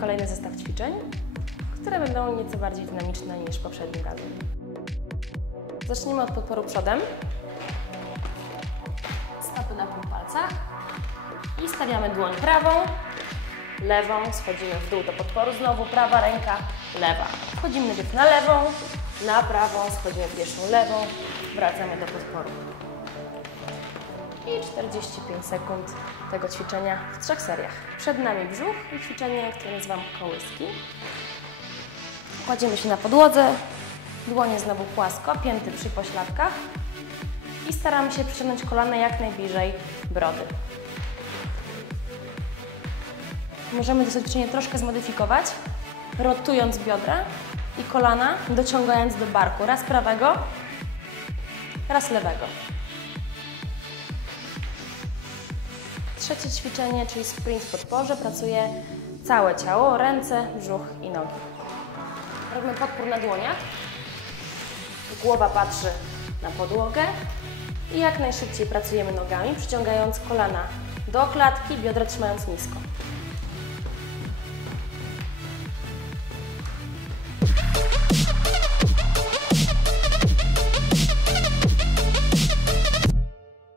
kolejny zestaw ćwiczeń, które będą nieco bardziej dynamiczne niż poprzednim razem. Zacznijmy od podporu przodem. Stopy na pół palca. I stawiamy dłoń prawą, lewą, schodzimy w dół do podporu, znowu prawa ręka, lewa. Wchodzimy najpierw na lewą, na prawą, schodzimy pierwszą lewą, wracamy do podporu. I 45 sekund tego ćwiczenia w trzech seriach. Przed nami brzuch i ćwiczenie, które nazywam kołyski. Kładziemy się na podłodze, dłonie znowu płasko, pięty przy pośladkach i staramy się przyciągnąć kolana jak najbliżej brody. Możemy to ćwiczenie troszkę zmodyfikować, rotując biodra i kolana, dociągając do barku. Raz prawego, raz lewego. Trzecie ćwiczenie, czyli sprint w podporze, pracuje całe ciało, ręce, brzuch i nogi. Robimy podpór na dłoniach. Głowa patrzy na podłogę i jak najszybciej pracujemy nogami, przyciągając kolana do klatki, biodra trzymając nisko.